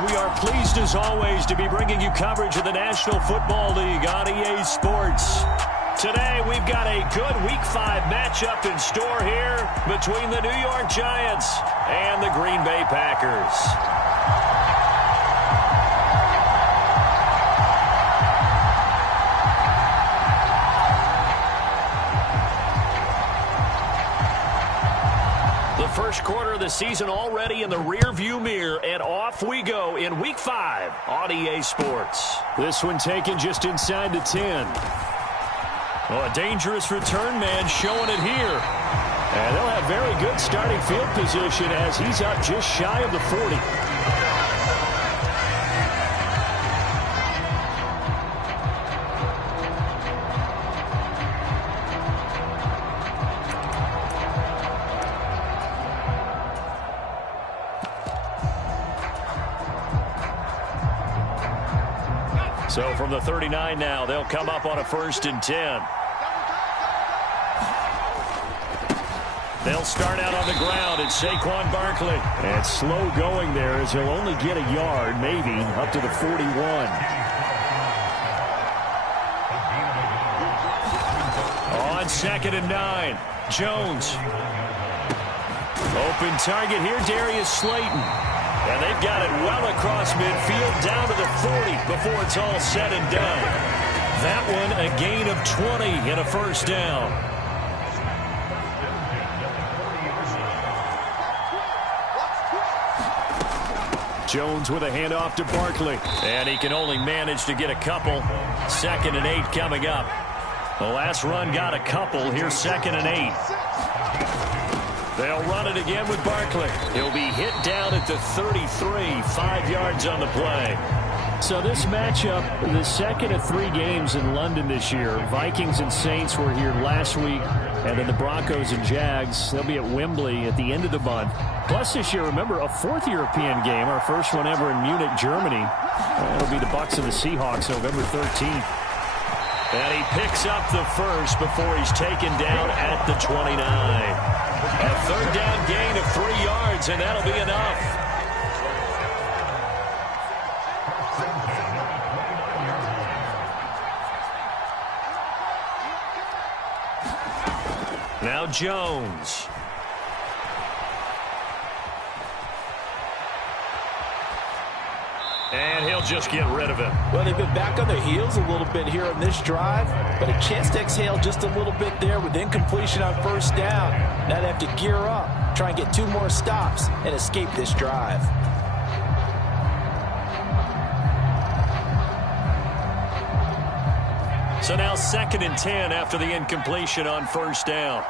We are pleased as always to be bringing you coverage of the National Football League on EA Sports. Today we've got a good Week 5 matchup in store here between the New York Giants and the Green Bay Packers. First quarter of the season already in the rear-view mirror, and off we go in Week 5 on EA Sports. This one taken just inside the 10. Oh, a dangerous return man showing it here. And they'll have very good starting field position as he's up just shy of the 40. So from the 39 now, they'll come up on a 1st and 10. They'll start out on the ground. It's Saquon Barkley. And slow going there as he'll only get a yard, maybe, up to the 41. On 2nd and 9, Jones. Open target here, Darius Slayton. And they've got it well across midfield down to the 40 before it's all said and done. That one a gain of 20 and a 1st down. Jones with a handoff to Barkley. And he can only manage to get a couple. 2nd and 8 coming up. The last run got a couple. Here's 2nd and 8. They'll run it again with Barkley. He'll be hit down at the 33, 5 yards on the play. So this matchup, the second of 3 games in London this year. Vikings and Saints were here last week, and then the Broncos and Jags, they'll be at Wembley at the end of the month. Plus this year, remember, a 4th European game, our first one ever in Munich, Germany. It'll be the Bucs and the Seahawks November 13th. And he picks up the first before he's taken down at the 29. A 3rd down gain of 3 yards, and that'll be enough. Now Jones. And he'll just get rid of it. Well, they've been back on their heels a little bit here on this drive, but a chance to exhale just a little bit there with incompletion on 1st down. Now they have to gear up, try and get 2 more stops, and escape this drive. So now 2nd and 10 after the incompletion on 1st down.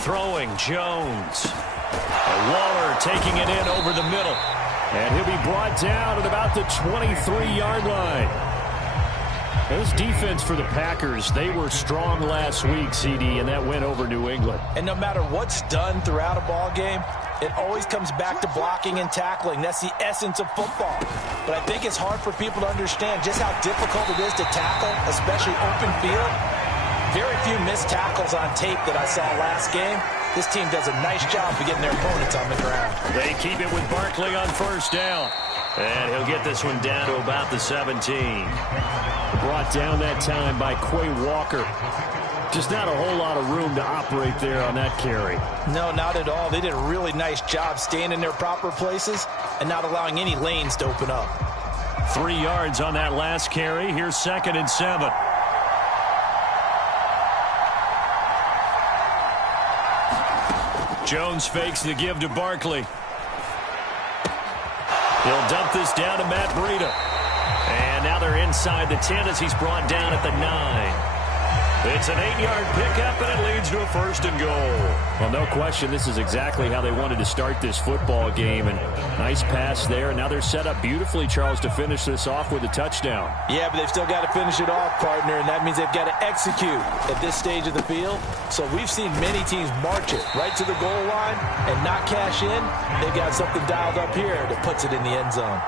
Throwing Jones. Waller taking it in over the middle. And he'll be brought down at about the 23-yard line. This defense for the Packers, they were strong last week, CD, and that went over New England. And no matter what's done throughout a ball game, it always comes back to blocking and tackling. That's the essence of football. But I think it's hard for people to understand just how difficult it is to tackle, especially open field. Very few missed tackles on tape that I saw last game. This team does a nice job of getting their opponents on the ground. They keep it with Barkley on 1st down. And he'll get this one down to about the 17. Brought down that time by Quay Walker. Just not a whole lot of room to operate there on that carry. No, not at all. They did a really nice job staying in their proper places and not allowing any lanes to open up. 3 yards on that last carry. Here's 2nd and 7. Jones fakes the give to Barkley. He'll dump this down to Matt Breida. And now they're inside the 10 as he's brought down at the 9. It's an 8-yard pickup, and it leads to a 1st and goal. Well, no question, this is exactly how they wanted to start this football game. And nice pass there. And now they're set up beautifully, Charles, to finish this off with a touchdown. Yeah, but they've still got to finish it off, partner, and that means they've got to execute at this stage of the field. So we've seen many teams march it right to the goal line and not cash in. They've got something dialed up here that puts it in the end zone.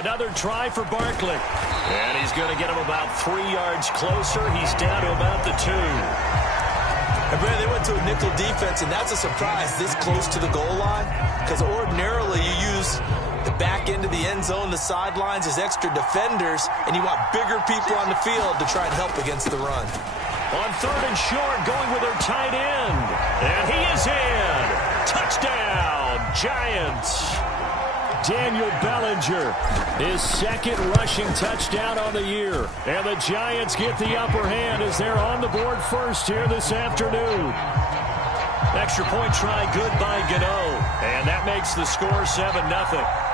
Another try for Barkley. And he's going to get him about 3 yards closer. He's down to about the 2. And Brandon, they went to a nickel defense, and that's a surprise this close to the goal line, because ordinarily you use the back end of the end zone, the sidelines as extra defenders, and you want bigger people on the field to try and help against the run. On 3rd and short, going with their tight end. And he is in. Touchdown, Giants. Daniel Bellinger, his 2nd rushing touchdown on the year. And the Giants get the upper hand as they're on the board first here this afternoon. Extra point try good by Gano. And that makes the score 7-0.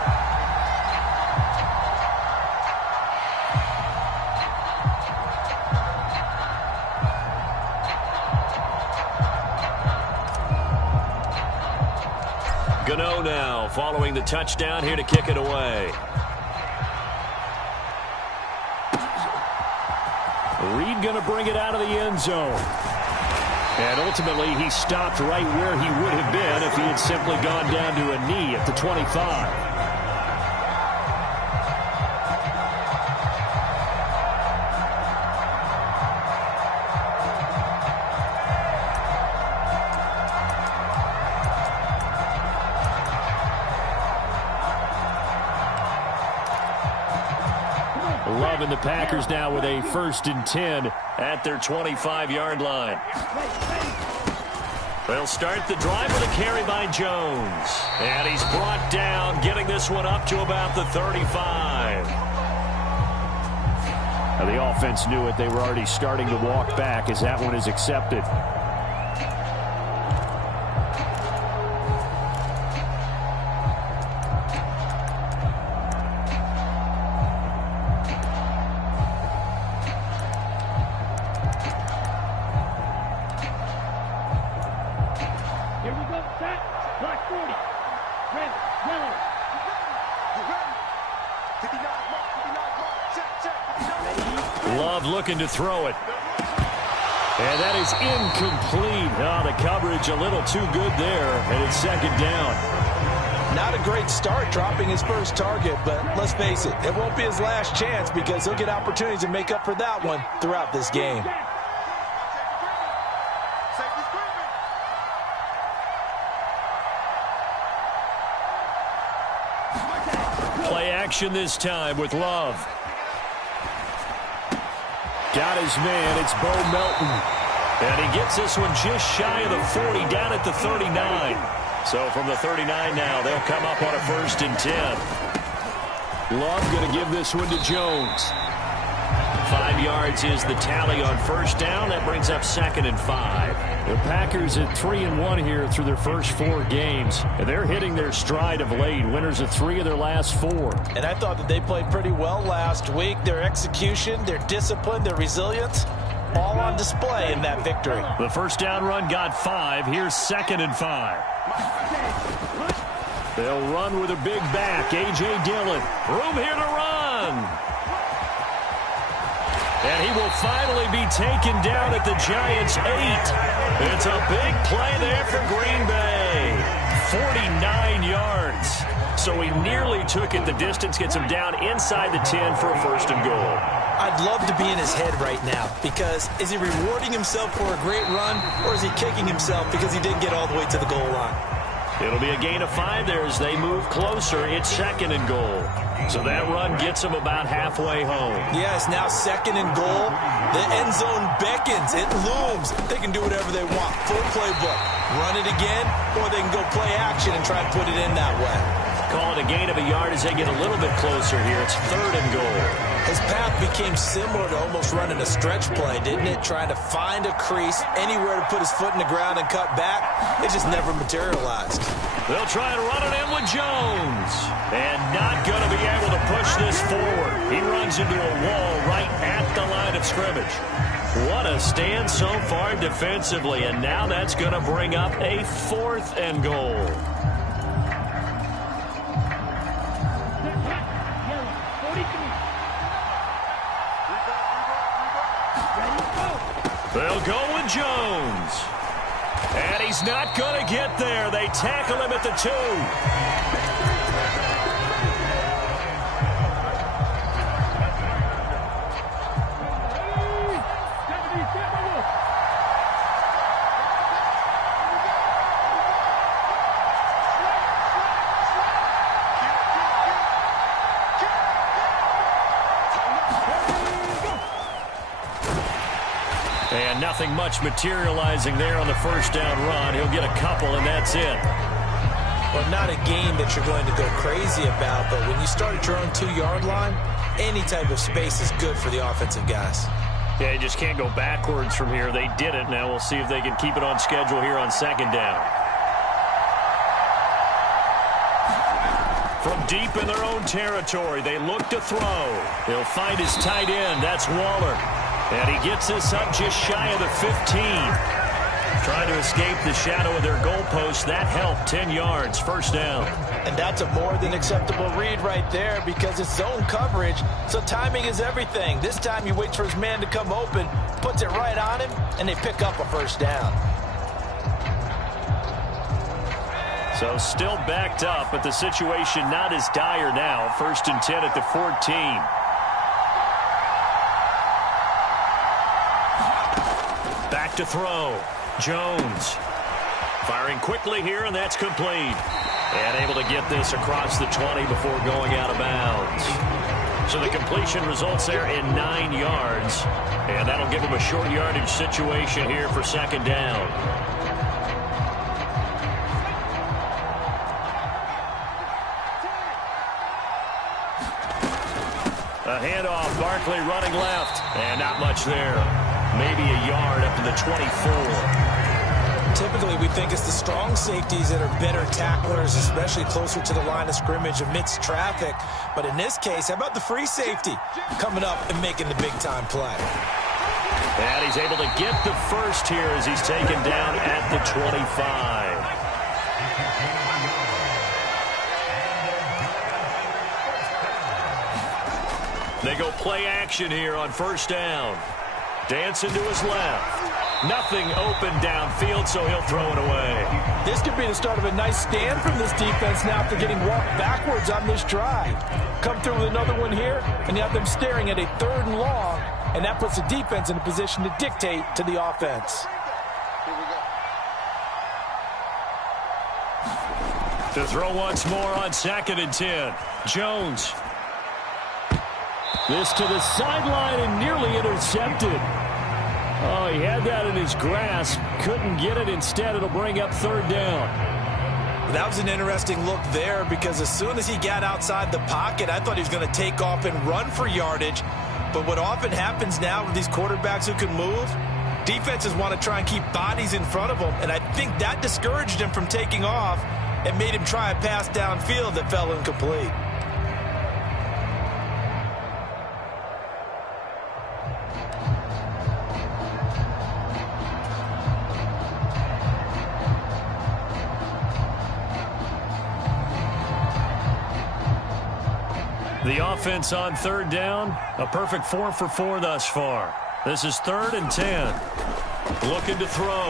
Gano now following the touchdown here to kick it away. Reed going to bring it out of the end zone. And ultimately he stopped right where he would have been if he had simply gone down to a knee at the 25. Love and the Packers now with a 1st and 10 at their 25-yard line. They'll start the drive with a carry by Jones. And he's brought down, getting this one up to about the 35. Now the offense knew it. They were already starting to walk back as that one is accepted. Love looking to throw it. And that is incomplete. Oh, the coverage a little too good there, and it's 2nd down. Not a great start dropping his first target, but let's face it, it won't be his last chance because he'll get opportunities to make up for that one throughout this game. Play action this time with Love. Got his man. It's Bo Melton. And he gets this one just shy of the 40, down at the 39. So from the 39 now, they'll come up on a 1st and 10. Love going to give this one to Jones. 5 yards is the tally on 1st down. That brings up 2nd and 5. The Packers at 3-1 here through their first 4 games. And they're hitting their stride of late. Winners of 3 of their last 4. And I thought that they played pretty well last week. Their execution, their discipline, their resilience, all on display in that victory. The 1st down run got 5. Here's 2nd and 5. They'll run with a big back. A.J. Dillon. Room here to run. And he will finally be taken down at the Giants' 8. It's a big play there for Green Bay. 49 yards. So he nearly took it the distance, gets him down inside the 10 for a 1st and goal. I'd love to be in his head right now because is he rewarding himself for a great run or is he kicking himself because he didn't get all the way to the goal line? It'll be a gain of 5 there as they move closer. It's 2nd and goal. So that run gets them about halfway home. Yes, now 2nd and goal. The end zone beckons. It looms. They can do whatever they want. Full playbook. Run it again, or they can go play action and try and put it in that way. Call it a gain of a yard as they get a little bit closer here. It's 3rd and goal. His path became similar to almost running a stretch play, didn't it? Trying to find a crease, anywhere to put his foot in the ground and cut back. It just never materialized. They'll try to run it in with Jones. And not going to be able to push this forward. He runs into a wall right at the line of scrimmage. What a stand so far defensively. And now that's going to bring up a 4th and goal. They'll go with Jones. And he's not going to get there. They tackle him at the 2. And nothing much materializing there on the first down run. He'll get a couple, and that's it. Well, not a game that you're going to go crazy about, but when you start at your own 2-yard line, any type of space is good for the offensive guys. Yeah, you just can't go backwards from here. They did it. Now we'll see if they can keep it on schedule here on second down. From deep in their own territory, they look to throw. He'll find his tight end. That's Waller. And he gets this up just shy of the 15. Trying to escape the shadow of their goalpost. That helped. 10 yards. First down. And that's a more than acceptable read right there because it's zone coverage, so timing is everything. This time he waits for his man to come open, puts it right on him, and they pick up a first down. So still backed up, but the situation not as dire now. 1st and 10 at the 14. Back to throw. Jones. Firing quickly here, and that's complete. And able to get this across the 20 before going out of bounds. So the completion results there in 9 yards. And that'll give him a short yardage situation here for second down. A handoff, Barkley running left. And not much there. Maybe a yard up to the 24. Typically, we think it's the strong safeties that are better tacklers, especially closer to the line of scrimmage amidst traffic. But in this case, how about the free safety coming up and making the big-time play? And he's able to get the first here as he's taken down at the 25. They go play action here on first down. Dancing to his left. Nothing open downfield, so he'll throw it away. This could be the start of a nice stand from this defense now after getting walked backwards on this drive. Come through with another one here, and you have them staring at a 3rd and long, and that puts the defense in a position to dictate to the offense. To throw once more on 2nd and 10. Jones. This to the sideline and nearly intercepted. Oh, he had that in his grasp. Couldn't get it. Instead, it'll bring up 3rd down. That was an interesting look there because as soon as he got outside the pocket, I thought he was going to take off and run for yardage. But what often happens now with these quarterbacks who can move, defenses want to try and keep bodies in front of them. And I think that discouraged him from taking off and made him try a pass downfield that fell incomplete. The offense on 3rd down, a perfect 4 for 4 thus far. This is 3rd and 10. Looking to throw.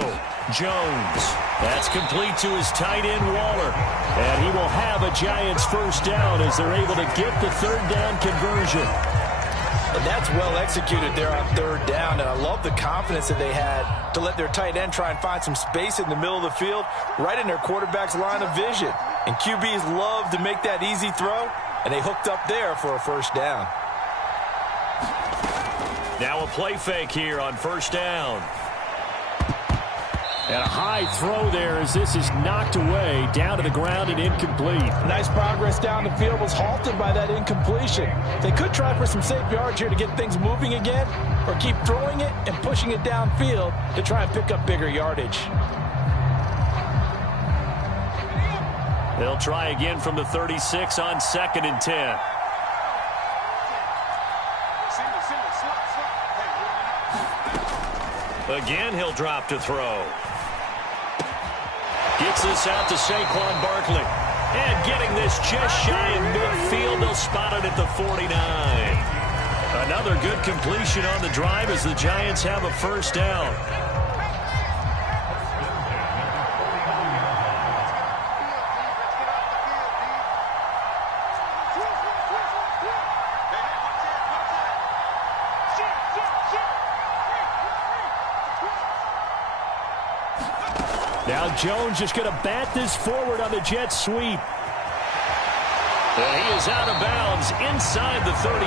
Jones. That's complete to his tight end, Waller. And he will have a Giants first down as they're able to get the 3rd down conversion. And that's well executed there on 3rd down. And I love the confidence that they had to let their tight end try and find some space in the middle of the field, right in their quarterback's line of vision. And QBs love to make that easy throw. And they hooked up there for a first down. Now a play fake here on first down. And a high throw there as this is knocked away down to the ground and incomplete. Nice progress down the field was halted by that incompletion. They could try for some safe yards here to get things moving again or keep throwing it and pushing it downfield to try and pick up bigger yardage. They'll try again from the 36 on 2nd and 10. Again, he'll drop to throw. Gets this out to Saquon Barkley. And getting this just shy of midfield, they'll spot it at the 49. Another good completion on the drive as the Giants have a first down. Now Jones just going to bat this forward on the jet sweep. And he is out of bounds inside the 35.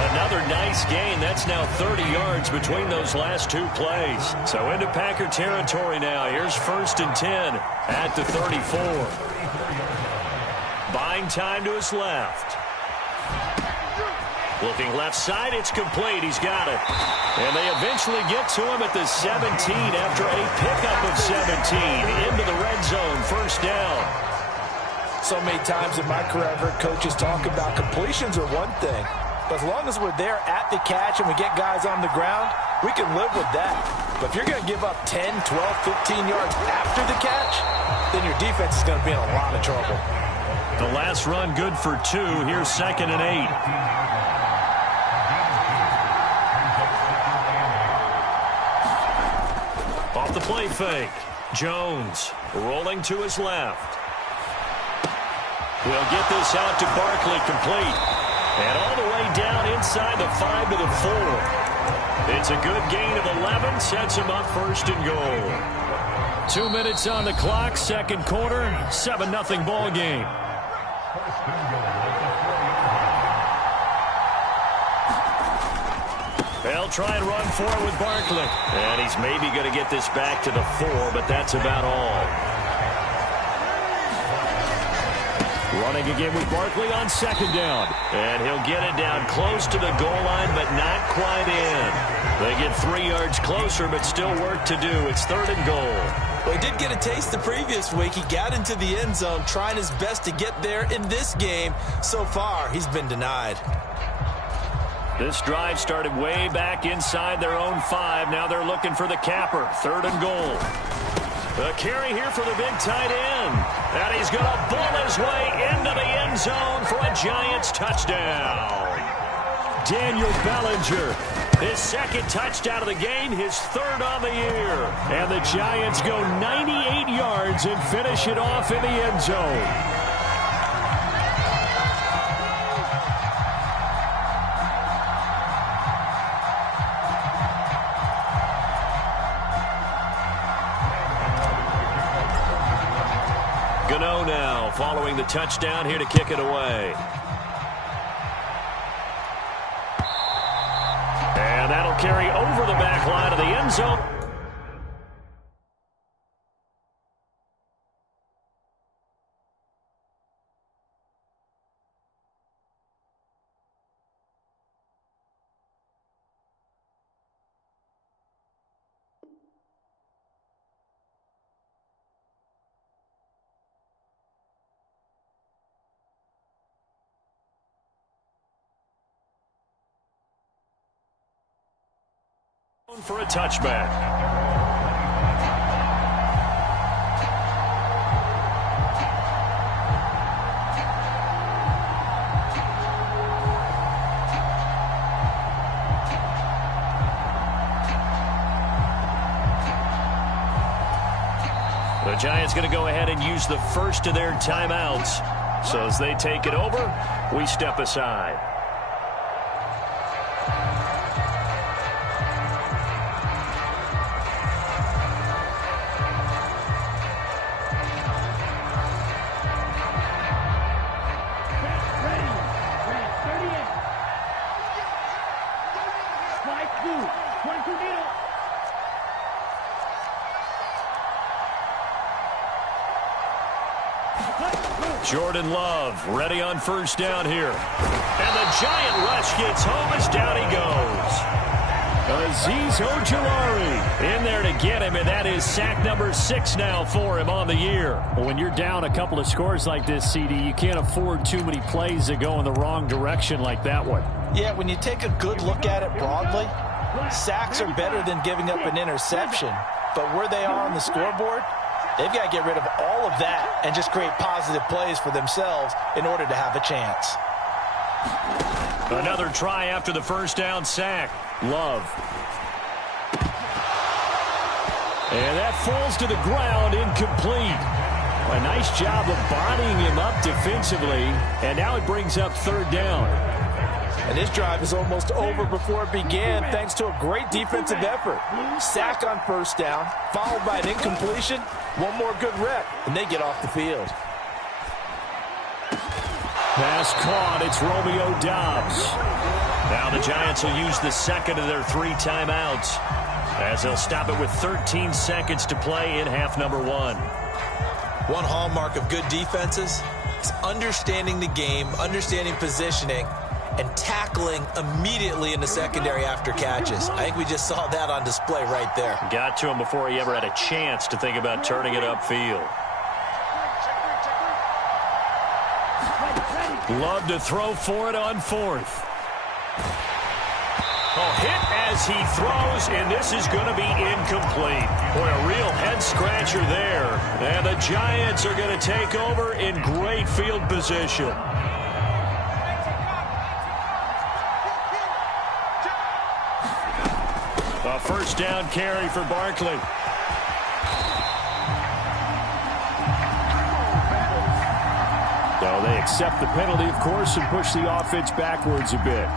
Another nice gain. That's now 30 yards between those last two plays. So into Packer territory now. Here's 1st and 10 at the 34. Buying time to his left. Looking left side, it's complete. He's got it. And they eventually get to him at the 17 after a pickup of 17 into the red zone. 1st down. So many times in my career, I've heard coaches talk about completions are one thing. But as long as we're there at the catch and we get guys on the ground, we can live with that. But if you're going to give up 10, 12, 15 yards after the catch, then your defense is going to be in a lot of trouble. The last run good for 2. Here's 2nd and 8. Off the play fake. Jones rolling to his left. We'll get this out to Barkley, complete. And all the way down inside the 5 to the 4. It's a good gain of 11. Sets him up 1st and goal. 2 minutes on the clock. 2nd quarter. 7-0 ball game. They'll try and run for it with Barkley. And he's maybe going to get this back to the 4, but that's about all. Running again with Barkley on 2nd down. And he'll get it down close to the goal line, but not quite in. They get 3 yards closer, but still work to do. It's 3rd and goal. Well, he did get a taste the previous week. He got into the end zone, trying his best to get there in this game. So far, he's been denied. This drive started way back inside their own 5. Now they're looking for the capper. 3rd and goal. The carry here for the big tight end. And he's going to bull his way into the end zone for a Giants touchdown. Daniel Bellinger, his 2nd touchdown of the game, his 3rd on the year. And the Giants go 98 yards and finish it off in the end zone. Gano now following the touchdown here to kick it away. And that'll carry over the back line of the end zone. For a touchback. The Giants going to go ahead and use the first of their timeouts. So as they take it over, we step aside. Jordan Love ready on 1st down here. And the Giant rush gets home as down he goes. Azeez Ojulari in there to get him, and that is sack number 6 now for him on the year. Well, when you're down a couple of scores like this, CD, you can't afford too many plays that go in the wrong direction like that one. Yeah, when you take a good look at it broadly, sacks are better than giving up an interception. But where they are on the scoreboard, they've got to get rid of all of that and just create positive plays for themselves in order to have a chance. Another try after the 1st down sack. Love. And that falls to the ground, incomplete. A nice job of bodying him up defensively, and now it brings up 3rd down. And this drive is almost over before it began thanks to a great defensive effort. Sack on 1st down, followed by an incompletion. One more good rep, and they get off the field. Pass caught. It's Romeo Doubs. Now the Giants will use the second of their 3 timeouts as they'll stop it with 13 seconds to play in half number 1. One hallmark of good defenses is understanding the game, understanding positioning, and tackling immediately in the secondary after catches. I think we just saw that on display right there. Got to him before he ever had a chance to think about turning it upfield. Love to throw for it on 4th. Oh, hit as he throws, and this is going to be incomplete. Boy, a real head-scratcher there. And the Giants are going to take over in great field position. A first down carry for Barkley. So they accept the penalty, of course, and push the offense backwards a bit.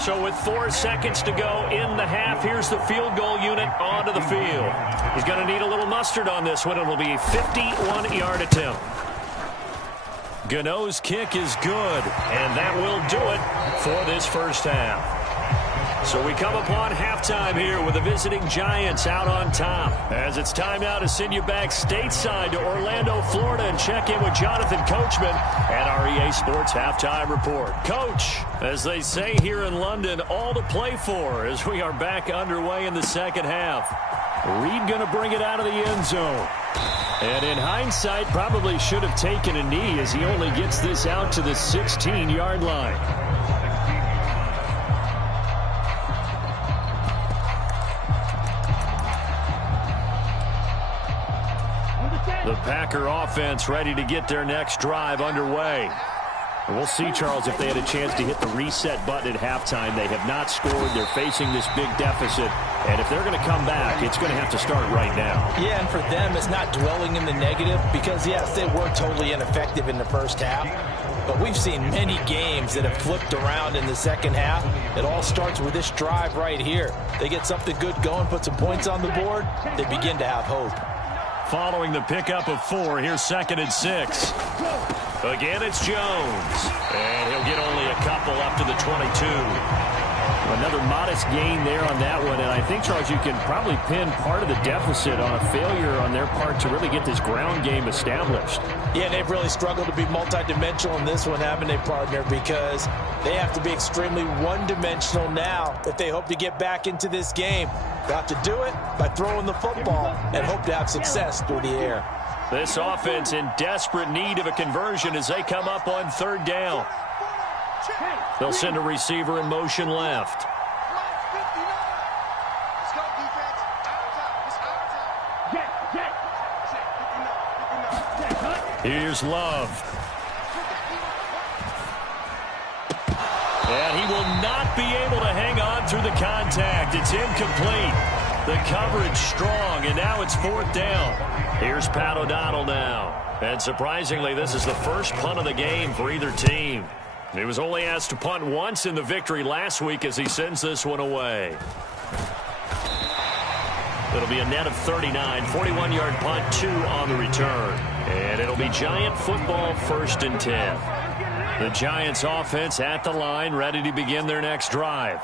So with 4 seconds to go in the half, here's the field goal unit onto the field. He's going to need a little mustard on this one. It will be a 51-yard attempt. Gano's kick is good, and that will do it for this first half. So we come upon halftime here with the visiting Giants out on top. As it's time now to send you back stateside to Orlando, Florida, and check in with Jonathan Coachman at our EA Sports Halftime Report. Coach, as they say here in London, all to play for as we are back underway in the second half. Reed going to bring it out of the end zone. And in hindsight, probably should have taken a knee as he only gets this out to the 16-yard line. The Packer offense ready to get their next drive underway. And we'll see, Charles, if they had a chance to hit the reset button at halftime. They have not scored. They're facing this big deficit. And if they're going to come back, it's going to have to start right now. Yeah, and for them, it's not dwelling in the negative because, yes, they were totally ineffective in the first half. But we've seen many games that have flipped around in the second half. It all starts with this drive right here. They get something good going, put some points on the board, they begin to have hope. Following the pickup of 4, here's 2nd and 6. Again, it's Jones. And he'll get only a couple up to the 22. Another modest gain there on that one. And I think, Charles, you can probably pin part of the deficit on a failure on their part to really get this ground game established. Yeah, they've really struggled to be multidimensional in this one, haven't they, partner? Because they have to be extremely one-dimensional now if they hope to get back into this game. They have to do it by throwing the football and hope to have success through the air. This offense in desperate need of a conversion as they come up on 3rd down. They'll send a receiver in motion left. Here's Love. And he will not be able to hang on through the contact. It's incomplete. The coverage strong, and now it's 4th down. Here's Pat O'Donnell now. And surprisingly, this is the first punt of the game for either team. He was only asked to punt once in the victory last week as he sends this one away. It'll be a net of 39, 41-yard punt, 2 on the return. And it'll be Giant football, 1st and 10. The Giants offense at the line, ready to begin their next drive.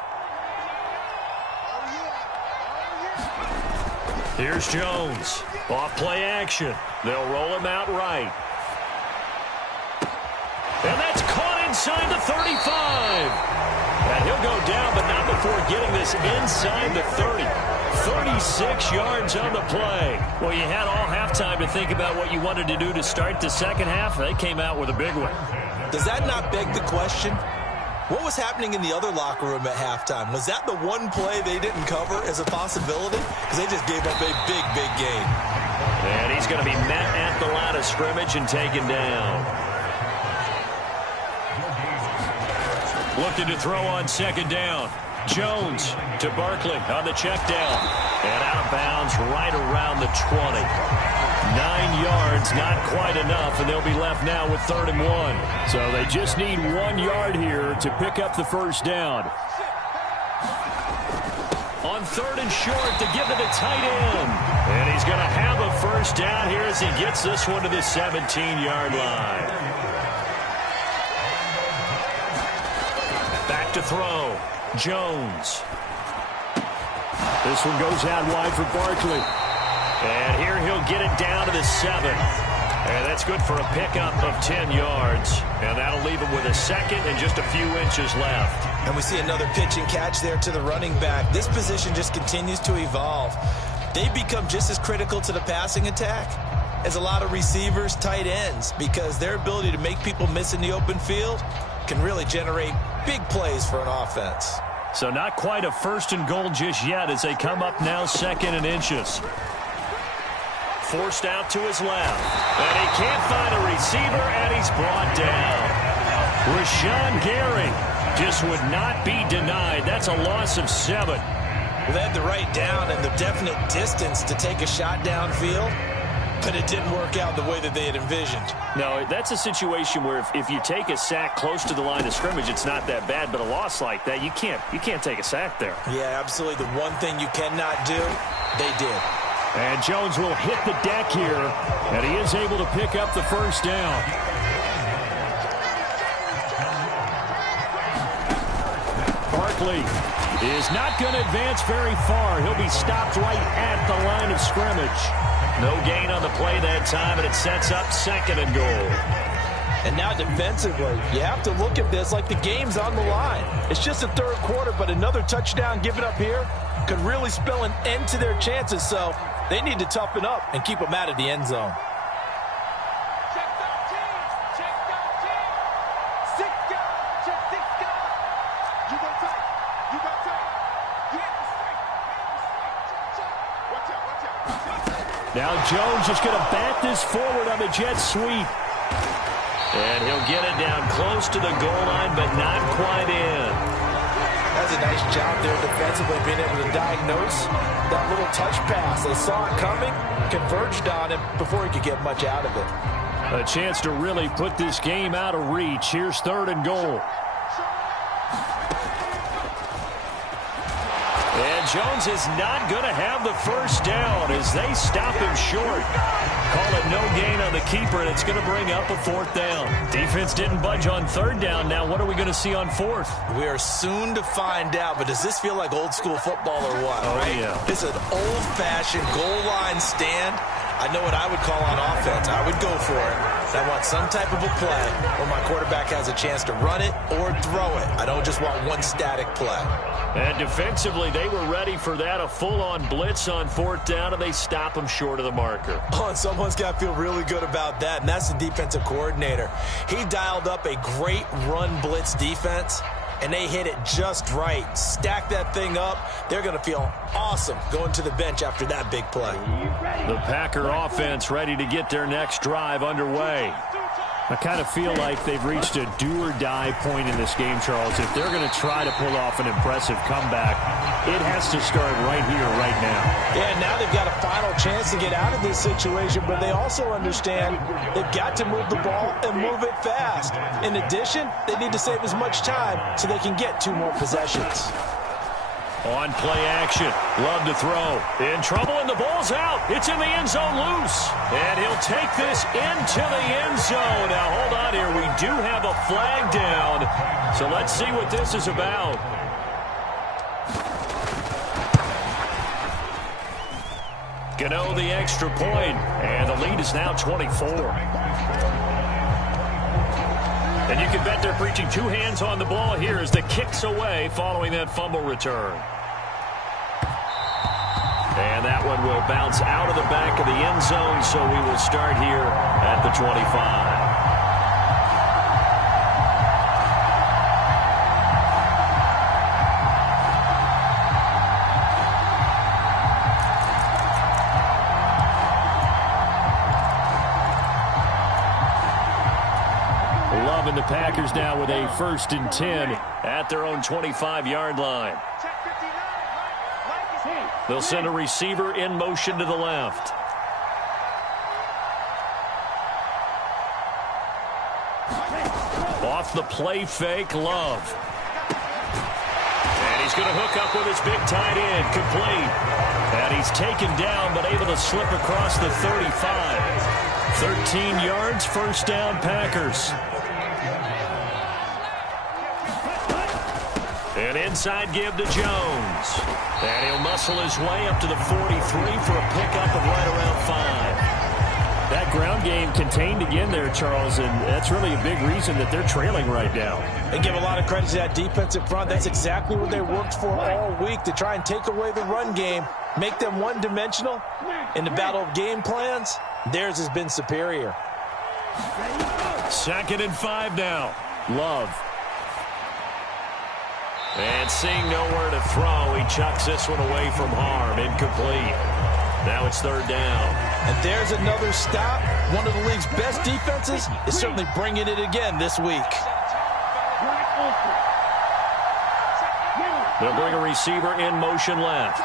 Here's Jones. Off play action. They'll roll him out right. And that's caught inside the 35. And he'll go down, but not before getting this inside the 30. 36 yards on the play. Well, you had all halftime to think about what you wanted to do to start the second half. They came out with a big one. Does that not beg the question? What was happening in the other locker room at halftime? Was that the one play they didn't cover as a possibility? Because they just gave up a big, big gain. And he's going to be met at the line of scrimmage and taken down. Looking to throw on 2nd down. Jones to Barkley on the check down. And out of bounds right around the 20. 9 yards, not quite enough, and they'll be left now with 3rd and 1. So they just need 1 yard here to pick up the first down. On 3rd and short to give it to tight end. And he's going to have a first down here as he gets this one to the 17-yard line. to throw. Jones. This one goes out wide for Barkley. And here he'll get it down to the 7. And that's good for a pickup of 10 yards. And that'll leave him with a second and just a few inches left. And we see another pitch and catch there to the running back. This position just continues to evolve. They become just as critical to the passing attack as a lot of receivers, tight ends, because their ability to make people miss in the open field can really generate big plays for an offense. So not quite a 1st and goal just yet as they come up now 2nd and inches. Forced out to his left. And he can't find a receiver, and he's brought down. Rashawn Gary just would not be denied. That's a loss of 7. Well, they had the right down and the definite distance to take a shot downfield, but it didn't work out the way that they had envisioned. No, that's a situation where if you take a sack close to the line of scrimmage, it's not that bad, but a loss like that, you can't take a sack there. Yeah, absolutely. The one thing you cannot do, they did. And Jones will hit the deck here, and he is able to pick up the 1st down. Barkley is not going to advance very far. He'll be stopped right at the line of scrimmage. No gain on the play that time, and it sets up 2nd and goal. And now defensively, you have to look at this like the game's on the line. It's just the 3rd quarter, but another touchdown given up here could really spell an end to their chances, so they need to toughen up and keep them out of the end zone. Now Jones is going to bat this forward on the jet sweep. And he'll get it down close to the goal line, but not quite in. That's a nice job there defensively, being able to diagnose that little touch pass. They saw it coming, converged on him before he could get much out of it. A chance to really put this game out of reach. Here's 3rd and goal. And Jones is not going to have the 1st down as they stop him short. Call it no gain on the keeper, and it's going to bring up a 4th down. Defense didn't budge on 3rd down. Now what are we going to see on 4th? We are soon to find out, but does this feel like old school football or what? Oh, right? yeah. It's an old-fashioned goal line stand. I know what I would call on offense. I would go for it. I want some type of a play where my quarterback has a chance to run it or throw it. I don't just want one static play. And defensively, they were ready for that, a full-on blitz on 4th down, and they stop him short of the marker. Oh, and someone's got to feel really good about that, and that's the defensive coordinator. He dialed up a great run blitz defense, and they hit it just right. Stack that thing up. They're going to feel awesome going to the bench after that big play. The Packer offense ready to get their next drive underway. I kind of feel like they've reached a do-or-die point in this game, Charles. If they're going to try to pull off an impressive comeback, it has to start right here, right now. Yeah, now they've got a final chance to get out of this situation, but they also understand they've got to move the ball and move it fast. In addition, they need to save as much time so they can get 2 more possessions. On play action, Love to throw. In trouble, and the ball's out. It's in the end zone loose. And he'll take this into the end zone. Now, hold on here. We do have a flag down. So let's see what this is about. Gano the extra point, and the lead is now 24. And you can bet they're preaching 2 hands on the ball here as the kick's away following that fumble return. And that one will bounce out of the back of the end zone, so we will start here at the 25. And the Packers now with a 1st and 10 at their own 25-yard line. They'll send a receiver in motion to the left. Off the play fake, Love. And he's going to hook up with his big tight end, complete. And he's taken down but able to slip across the 35. 13 yards, 1st down, Packers. An inside give to Jones. And he'll muscle his way up to the 43 for a pickup of right around 5. That ground game contained again there, Charles, and that's really a big reason that they're trailing right now. And give a lot of credit to that defensive front. That's exactly what they worked for all week, to try and take away the run game, make them one-dimensional. In the battle of game plans, theirs has been superior. 2nd and 5 now. Love. And seeing nowhere to throw, he chucks this one away from harm. Incomplete. Now it's 3rd down. And there's another stop. One of the league's best defenses is certainly bringing it again this week. They'll bring a receiver in motion left.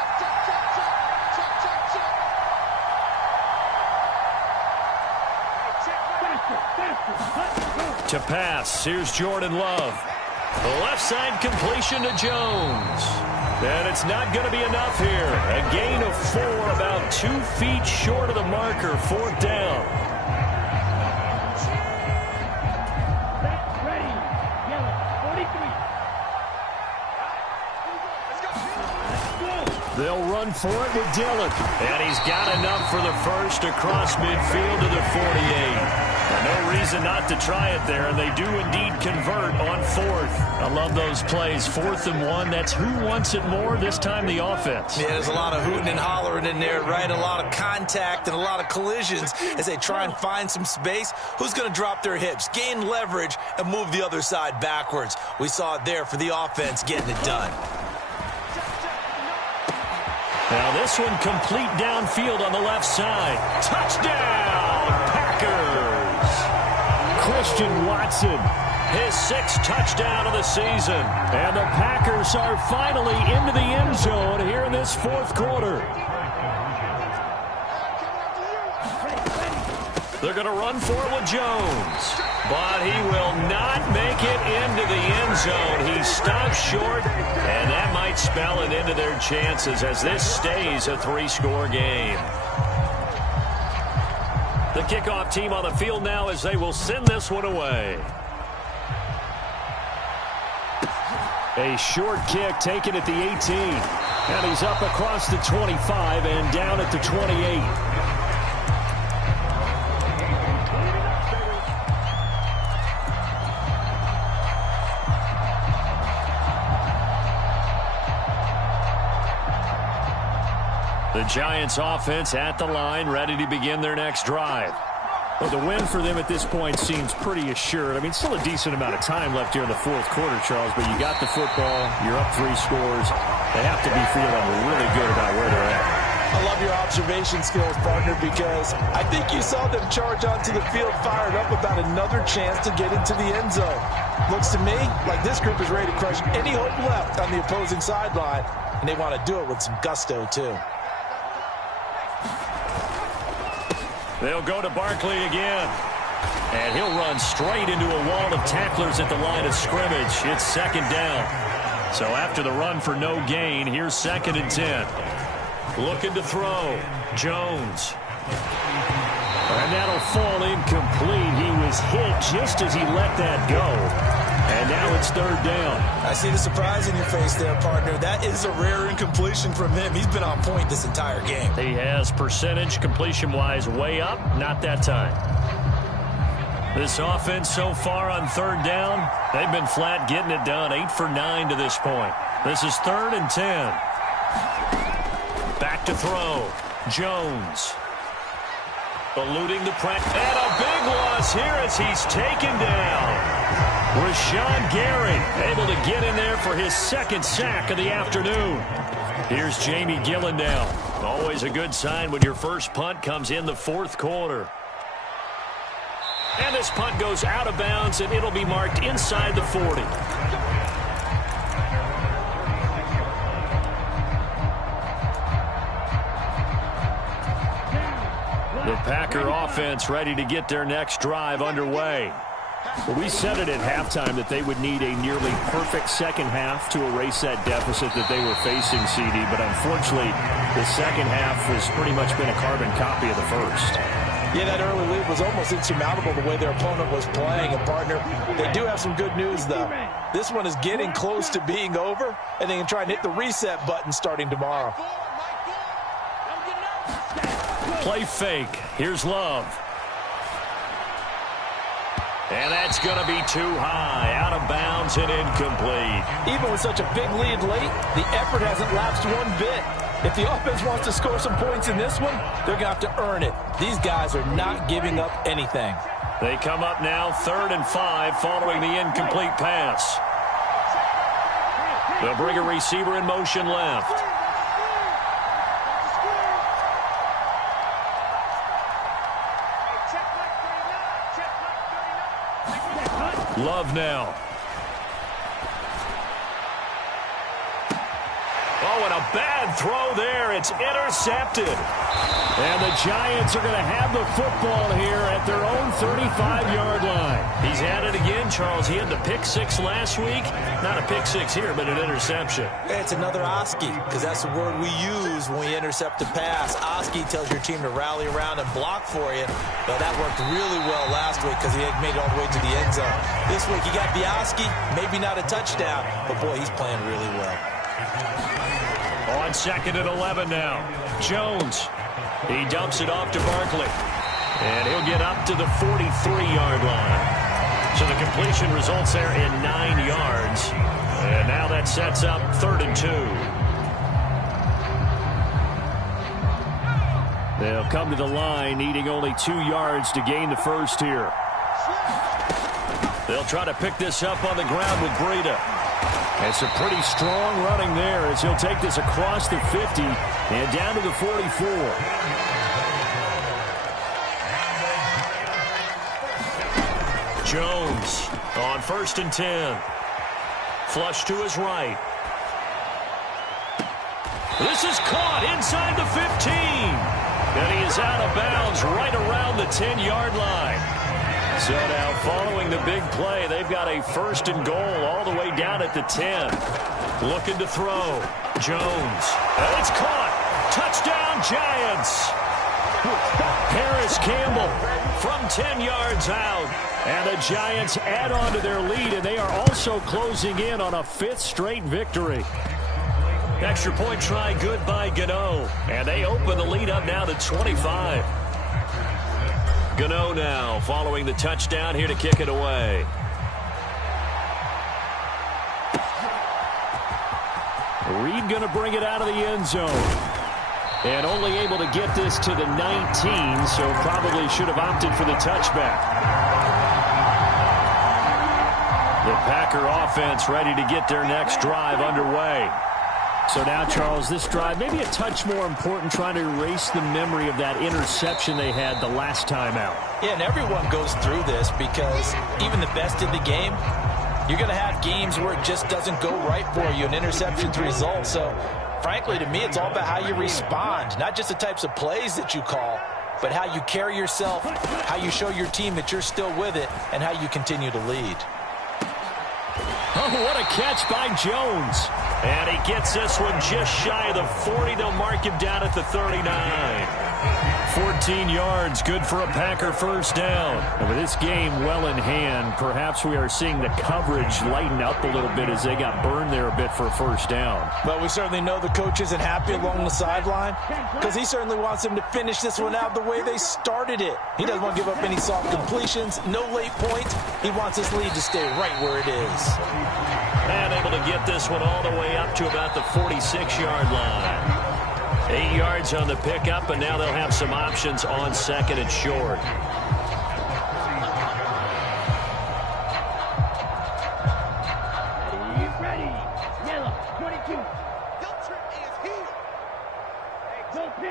To pass, here's Jordan Love. The left side completion to Jones. And it's not going to be enough here. A gain of 4, about 2 feet short of the marker. 4th down. They'll run for it with Dillon. And he's got enough for the first across midfield to the 48. No reason not to try it there, and they do indeed convert on 4th. I love those plays. 4th and 1, that's who wants it more, this time the offense. Yeah, there's a lot of hooting and hollering in there, right? A lot of contact and a lot of collisions as they try and find some space. Who's going to drop their hips, gain leverage, and move the other side backwards? We saw it there for the offense getting it done. Now this one complete downfield on the left side. Touchdown, Packers! Christian Watson. His 6th touchdown of the season. And the Packers are finally into the end zone here in this 4th quarter. They're going to run for it with Jones. But he will not make it into the end zone. He stops short, and that might spell it into their chances as this stays a 3-score game. The kickoff team on the field now as they will send this one away. A short kick taken at the 18. And he's up across the 25 and down at the 28. The Giants offense at the line, ready to begin their next drive. Well, the win for them at this point seems pretty assured. I mean, still a decent amount of time left here in the 4th quarter, Charles, but you got the football, you're up 3 scores. They have to be feeling really good about where they're at. I love your observation skills, partner, because I think you saw them charge onto the field fired up about another chance to get into the end zone. Looks to me like this group is ready to crush any hope left on the opposing sideline, and they want to do it with some gusto, too. They'll go to Barkley again. And he'll run straight into a wall of tacklers at the line of scrimmage. It's 2nd down. So after the run for no gain, here's 2nd and 10. Looking to throw. Jones. And that'll fall incomplete. He was hit just as he let that go. And now it's 3rd down. I see the surprise in your face there, partner. That is a rare incompletion from him. He's been on point this entire game. He has percentage completion-wise way up. Not that time. This offense so far on 3rd down, they've been flat getting it done. 8 for 9 to this point. This is 3rd and 10. Back to throw. Jones. Eluding the pressure. And a big loss here as he's taken down. Rashawn Gary able to get in there for his 2nd sack of the afternoon. Here's Jamie Gillendown. Always a good sign when your first punt comes in the 4th quarter. And this punt goes out of bounds, and it'll be marked inside the 40. The Packer offense ready to get their next drive underway. Well, we said it at halftime that they would need a nearly perfect second half to erase that deficit that they were facing, CD. But unfortunately, the second half has pretty much been a carbon copy of the first. Yeah, that early lead was almost insurmountable the way their opponent was playing. And, partner, they do have some good news, though. This one is getting close to being over, and they can try and hit the reset button starting tomorrow. Play fake. Here's Love. And that's going to be too high. Out of bounds and incomplete. Even with such a big lead late, the effort hasn't lapsed one bit. If the offense wants to score some points in this one, they're going to have to earn it. These guys are not giving up anything. They come up now 3rd and 5 following the incomplete pass. They'll bring a receiver in motion left. Love now. Oh, and a bad throw there. It's intercepted. And the Giants are going to have the football here at their own 35-yard line. He's had it again, Charles. He had the pick six last week. Not a pick six here, but an interception. It's another Oski, because that's the word we use when we intercept a pass. Oski tells your team to rally around and block for you. Well, that worked really well last week because he had made it all the way to the end zone. This week, he got the Oski, maybe not a touchdown, but, boy, he's playing really well. On 2nd and 11 now. Jones. He dumps it off to Barkley. And he'll get up to the 43-yard line. So the completion results there in 9 yards. And now that sets up 3rd and 2. They'll come to the line needing only 2 yards to gain the first here. They'll try to pick this up on the ground with Breida. It's a pretty strong running there as he'll take this across the 50 and down to the 44. Jones on 1st and 10. Flush to his right. This is caught inside the 15. And he is out of bounds right around the 10-yard line. So now following the big play, they've got a 1st and goal all the way down at the 10. Looking to throw. Jones. And it's caught. Touchdown, Giants. Harris Campbell from 10 yards out. And the Giants add on to their lead, and they are also closing in on a 5th straight victory. Extra point try good by Gano. And they open the lead up now to 25. Gano now following the touchdown here to kick it away. Reed going to bring it out of the end zone. And only able to get this to the 19, so probably should have opted for the touchback. The Packer offense ready to get their next drive underway. So now, Charles, this drive maybe a touch more important, trying to erase the memory of that interception they had the last time out. Yeah, and everyone goes through this because even the best in the game, you're going to have games where it just doesn't go right for you, an interception's result. So, frankly, to me, it's all about how you respond, not just the types of plays that you call, but how you carry yourself, how you show your team that you're still with it, and how you continue to lead. Oh, what a catch by Jones. And he gets this one just shy of the 40. They'll mark him down at the 39. 14 yards, good for a Packer first down. And with this game well in hand, perhaps we are seeing the coverage lighten up a little bit as they got burned there a bit for a first down. But we certainly know the coach isn't happy along the sideline because he certainly wants them to finish this one out the way they started it. He doesn't want to give up any soft completions, no late points. He wants this lead to stay right where it is. And able to get this one all the way up to about the 46-yard line. 8 yards on the pickup, and now they'll have some options on 2nd and short.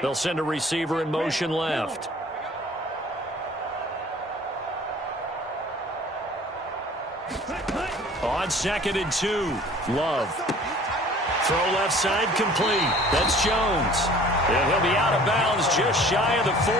They'll send a receiver in motion left. On 2nd and 2, Love. Throw left side complete. That's Jones. And he'll be out of bounds just shy of the 40.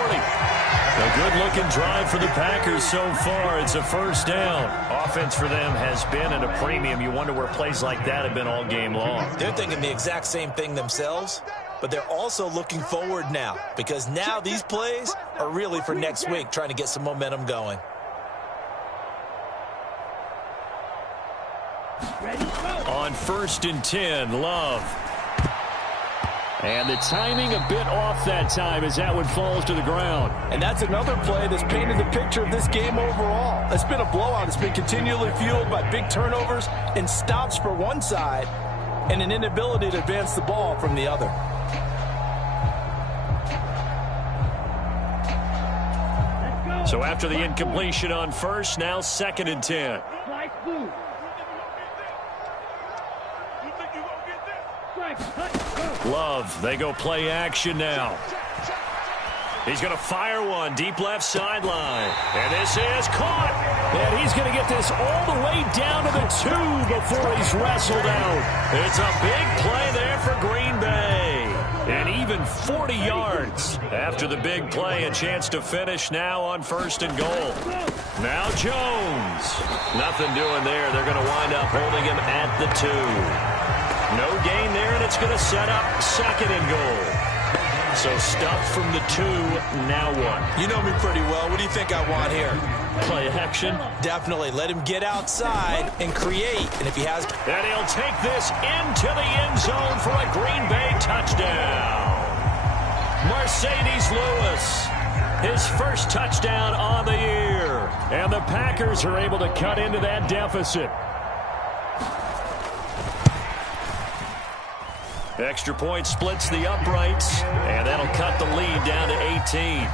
A good-looking drive for the Packers so far. It's a first down. Offense for them has been at a premium. You wonder where plays like that have been all game long. They're thinking the exact same thing themselves. but they're also looking forward now because now these plays are really for next week, trying to get some momentum going. On 1st and 10, Love. And the timing a bit off that time as that one falls to the ground. And that's another play that's painted the picture of this game overall. It's been a blowout. It's been continually fueled by big turnovers and stops for one side and an inability to advance the ball from the other. So after the incompletion on 1st, now 2nd and 10. Love, they go play action now. He's going to fire one deep left sideline. And this is caught. And he's going to get this all the way down to the 2 before he's wrestled out. It's a big play there for Green Bay. And even 40 yards after the big play. A chance to finish now on 1st and goal. Now Jones. Nothing doing there. They're going to wind up holding him at the 2. No gain there, and it's going to set up 2nd and goal. So stuff from the 2, now 1. You know me pretty well. What do you think I want here? Play action? Definitely. Let him get outside and create. And if he has... And he'll take this into the end zone for a Green Bay touchdown. Mercedes Lewis, his first touchdown on the year. And the Packers are able to cut into that deficit. Extra point splits the uprights, and that'll cut the lead down to 18.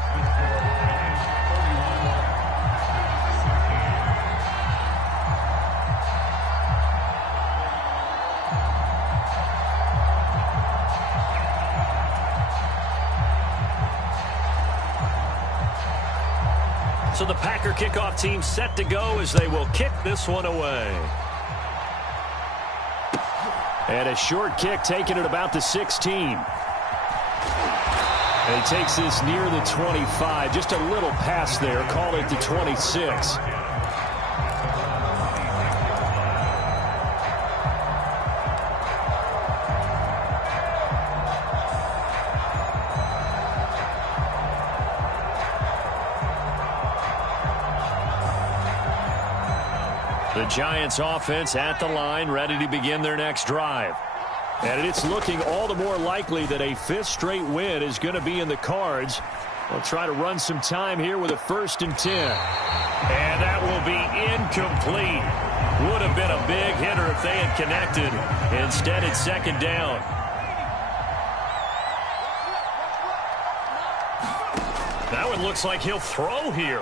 So the Packer kickoff team set to go as they will kick this one away. And a short kick taken at about the 16. And he takes this near the 25. Just a little pass there. Call it the 26. The Giants offense at the line, ready to begin their next drive. And it's looking all the more likely that a 5th straight win is going to be in the cards. They'll try to run some time here with a 1st and 10. And that will be incomplete. Would have been a big hitter if they had connected. Instead, it's 2nd down. That one looks like he'll throw here.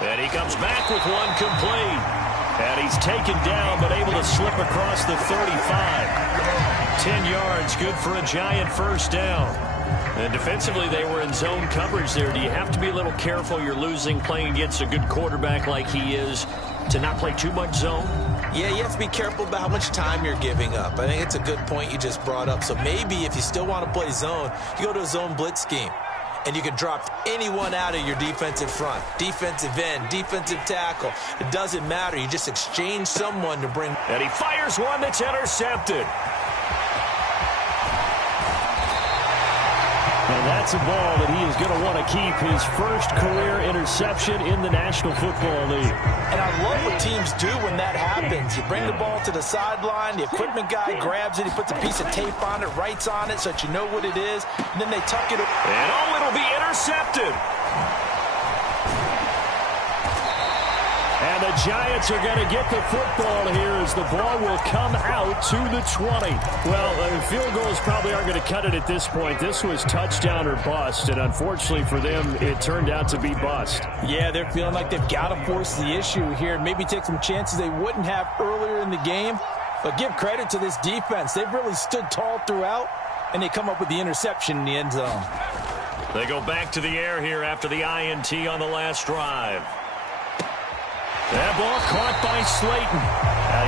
And he comes back with one complete. And he's taken down, but able to slip across the 35. 10 yards, good for a Giant 1st down. And defensively, they were in zone coverage there. Do you have to be a little careful? You're losing, playing against a good quarterback like he is, to not play too much zone? Yeah, you have to be careful about how much time you're giving up. I think it's a good point you just brought up. So maybe if you still want to play zone, you go to a zone blitz scheme. And you can drop anyone out of your defensive front. Defensive end, defensive tackle. It doesn't matter. You just exchange someone to bring... And he fires one that's intercepted. And that's a ball that he is going to want to keep, his first career interception in the National Football League. And I love what teams do when that happens. You bring the ball to the sideline, the equipment guy grabs it, he puts a piece of tape on it, writes on it so that you know what it is, and then they tuck it. And it'll be intercepted. And the Giants are going to get the football here as the ball will come out to the 20. Well, field goals probably aren't going to cut it at this point. This was touchdown or bust, and unfortunately for them, it turned out to be bust. Yeah, they're feeling like they've got to force the issue here and maybe take some chances they wouldn't have earlier in the game. But give credit to this defense. They've really stood tall throughout, and they come up with the interception in the end zone. They go back to the air here after the INT on the last drive. That ball caught by Slayton.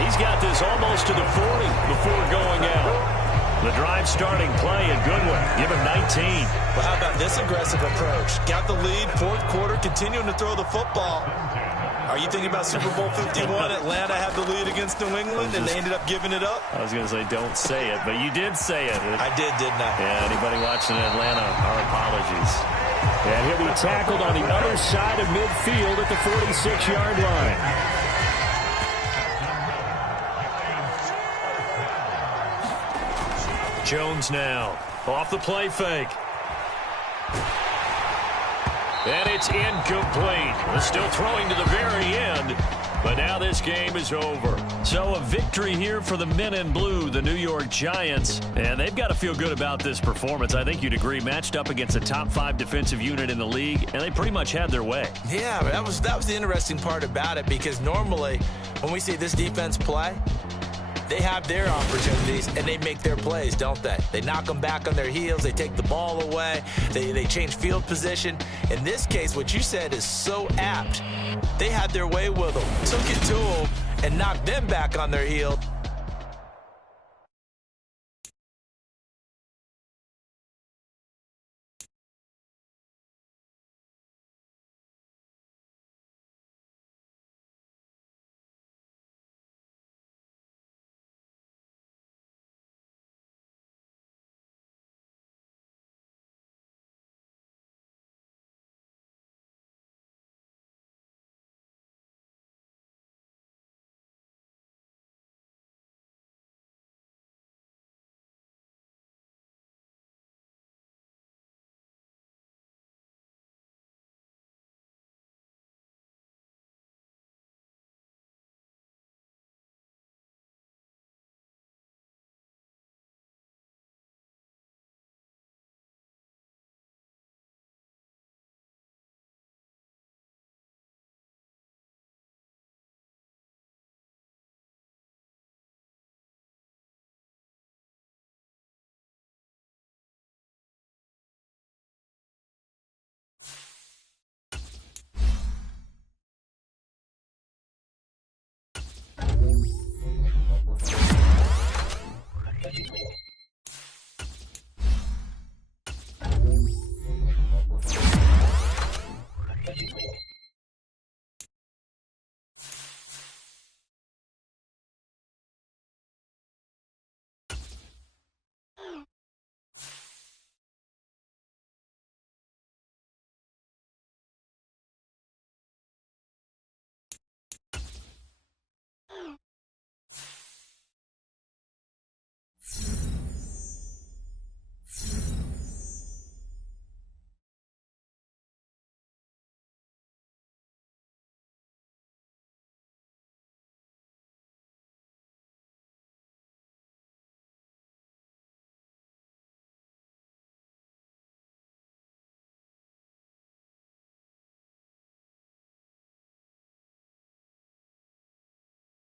He's got this almost to the 40 before going out. The drive starting play, a good one. Give him 19. Well, how about this aggressive approach? Got the lead, 4th quarter, continuing to throw the football. Are you thinking about Super Bowl 51? Atlanta had the lead against New England, and they ended up giving it up? I was going to say don't say it, but you did say it. I did, didn't I? Yeah, anybody watching Atlanta, our apologies. And he'll be tackled on the other side of midfield at the 46-yard line. Jones now off the play fake. And it's incomplete. We're still throwing to the very end, but now this game is over. So a victory here for the men in blue, the New York Giants, and they've got to feel good about this performance. I think you'd agree, matched up against a top 5 defensive unit in the league, and they pretty much had their way. Yeah, that was the interesting part about it, because normally when we see this defense play, they have their opportunities, and they make their plays, don't they? They knock them back on their heels. They take the ball away. They change field position. In this case, what you said is so apt. They had their way with them, took it to them, and knocked them back on their heel.